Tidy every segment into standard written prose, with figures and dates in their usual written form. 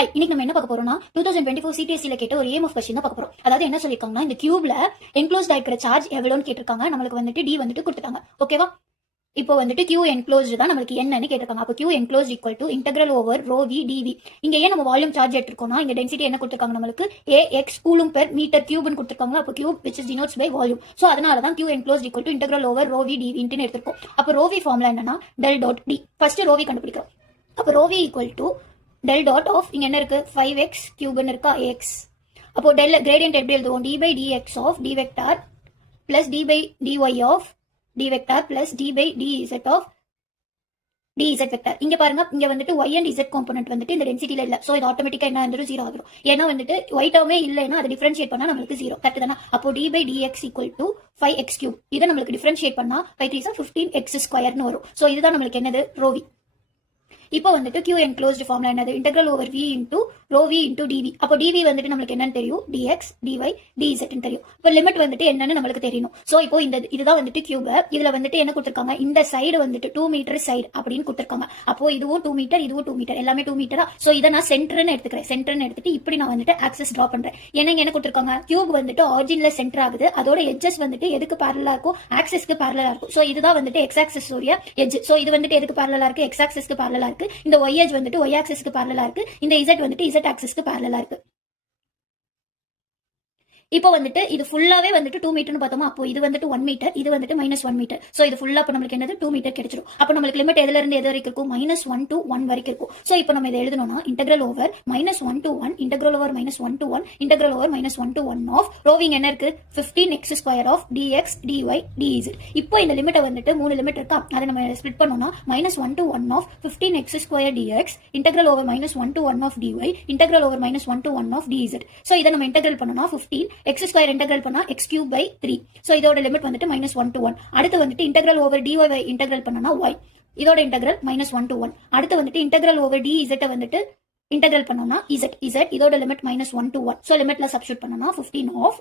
High, இன்னைக்கு நம்ம என்ன பார்க்க போறோம்னா 2024 சிடிஎஸ்சில கேட்ட ஒரு ஏஎம்எஃப் கொஸ்டின் தான் பார்க்க போறோம். அதாவது என்ன சொல்லிருக்காங்கன்னா, இந்த கியூப்ல என்க்ளோஸ்ட் ஆயிருக்கிற சார்ஜ் எவ்வளவுன்னு கேட்டிருக்காங்க. நம்மளுக்கு வந்துட்டு டி வந்துட்டு கொடுத்துட்டாங்க. ஓகேவா? இப்போ வந்துட்டு கியூ என்க்ளோஸ்ட் தான் நம்மளுக்கு என்னன்னு கேட்டிருக்காங்க. அப்போ Q enclosed equal to integral over rho V d V. இங்க ஏன் நம்ம வால்யூம் சார்ஜ் எடுத்துருக்கோம்னா, இங்க டென்சிட்டி என்ன கொடுத்துருக்காங்க நம்மளுக்கு AX கூலும் பெர் மீட்டர் கியூப்னு கொடுத்துருக்காங்க. அப்போ cube which is denotes by volume. So அதனால தான் Q enclosed equal to integral over rho V டிவின்னு எடுத்துருக்கோம். அப்போ ரோ வி ஃபார்முலா என்னன்னா del dot D. First rho V கண்டுபிடிக்கிறோம். அப்போ rho V equal to del dot of இங்க என்ன இருக்கு 5x கியூப்னு இருக்கா x. அப்போ del gradient எப்படி எழுதுவோம் d by dx of d vector plus d by dy of d vector plus d by dz of dz vector. இங்க பாருங்க, இங்க வந்துட்டு y and z காம்போனன்ட் வந்துட்டு இந்த டென்சிட்டில இல்ல. சோ இது ஆட்டோமேட்டிக்கா என்ன வந்துரும் 0 ஆகும். ஏன்னா வந்துட்டு y டேர்மே இல்லைன்னா அதை டிஃபரன்ஷியேட் பண்ணா நமக்கு 0. கரெக்ட் தானா? அப்போ d by dx equal to 5x cube. இதை நம்மளுக்கு டிஃபரன்ஷியேட் பண்ணா 5 3 15x ஸ்கொயர்னு வரும். சோ இதுதான் நம்மளுக்கு என்னது ரோ v. இப்போ வந்துட்டு Q enclosed ஃபார்முலா என்னது integral over V into rho V into dV. அப்போ dV வந்துட்டு நம்மளுக்கு என்னன்னு தெரியும், dx dy dz ன்னு தெரியும். இப்போ லிமிட் வந்துட்டு என்னன்னு நம்மளுக்கு தெரியணும். சோ இப்போ இந்த இதுதான் வந்துட்டு கியூப். இதுல வந்துட்டு என்ன கொடுத்திருக்காங்க, இந்த சைடு வந்துட்டு 2 மீட்டர் சைடு அப்படின்னு கொடுத்திருக்காங்க. அப்போ இதுவும் 2 மீட்டர் இதுவும் 2 மீட்டர் எல்லாமே 2 மீட்டரா. சோ இதை நான் சென்டர்னு எடுத்துக்கிறேன். சென்டர்னு எடுத்துட்டு இப்படி நான் வந்துட்டு ஆக்சஸ் டிரா பண்றேன். ஏன்னா என்ன கொடுத்திருக்காங்க, கியூப் வந்துட்டு ஆரிஜின்ல சென்டர் ஆகுது. அதோட எட்ஜஸ் வந்துட்டு எதுக்கு பேரலா இருக்கும், ஆக்சஸ்க்கு பேரலா இருக்கும். சோ இதுதான் வந்துட்டு எக்ஸ் ஆக்சஸ் உடைய எட்ஜ். சோ இது வந்துட்டு எதுக்கு பேரலா இருக்கு, எக்ஸ் ஆக்சஸ்க்கு பேரலா இருக்கு. இந்த y edge வந்துட்டு y ஆக்சிஸ்க்கு parallel இருக்கு. இந்த z வந்துட்டு z ஆக்சிஸ்க்கு parallel இருக்கு. இப்போ வந்துட்டு இது ஃபுல்லாவே வந்துட்டு 2 மீட்டர்னு பார்த்தோமா. அப்போ இது வந்துட்டு 1 மீட்டர், இது வந்துட்டு -1 மீட்டர். சோ இது ஃபுல்லா அப்ப நமக்கு என்னது 2 மீட்டர் கிடைச்சிரும். அப்போ நமக்கு லிமிட் எதுல இருந்து எது வரைக்கும் இருக்கும், -1 to 1 வரைக்கும் இருக்கும். சோ இப்போ நம்ம இத எழுதணும்னா integral over -1 to 1 integral over -1 to 1 integral over -1 to 1 of ரோவிங் என்ன இருக்கு 15x square of dx dy dz. இப்போ இந்த லிமிட்டை வந்துட்டு 3 லிமிட் இருக்கா, அதை நம்ம ஸ்ப்ளிட் பண்ணோம்னா -1 to 1 ஆஃப் 15x ஸ்கொயர் dx integral over -1 to 1 of dy integral over -1 to 1 of dz. So இத நம்ம இன்டெகிரல் பண்ணோம்னா 15 x ஸ்கொயர் இன்டெகிரல் பண்ணா x கியூப் பை 3. சோ இதோட லிமிட் வந்துட்டு -1 to 1. அடுத்து வந்துட்டு இன்டெகிரல் ஓவர் dy இன்டெகிரல் பண்ணனா y. இதோட இன்டெகிரல் -1 to 1. அடுத்து வந்துட்டு இன்டெகிரல் ஓவர் dz வந்துட்டு இன்டெகிரல் பண்ணோம்னா z இதோட லிமிட் -1 to 1. சோ லிமிட்ல சப்ஸ்டிட்யூட் பண்ணனா 15 of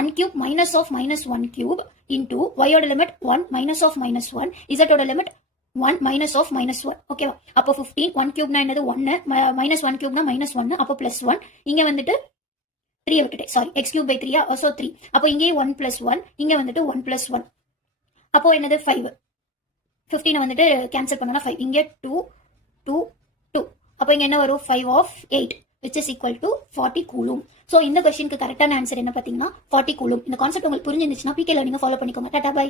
1 cube minus of -1 cube into y ஓட லிமிட் 1 minus of -1 z ஓட லிமிட் 1 minus of -1. ஓகேவா? அப்போ 15 1 cube னா என்னது 1 -1 cube னா -1. அப்போ +1 இங்க வந்துட்டு 3 விட்டுட்டேன். Sorry, x cube by 3 also 3. அப்போ இங்கே 1 plus 1 இங்க வந்துட்டு 1 plus 1. அப்போ என்னது 5. 15 வந்துட்டு கேன்சல் பண்ணனா 5. இங்க 2 2 2. அப்போ இங்க என்ன வரும் 5 of 8 which is equal to 40 coulomb. So இந்த क्वेश्चनக்கு கரெக்ட்டான ஆன்சர் என்ன பாத்தீங்கன்னா 40 coulomb. இந்த கான்செப்ட் உங்களுக்கு புரிஞ்சிருந்துச்சுனா PK learning ஃபாலோ பண்ணிக்கோங்க. Tata bye.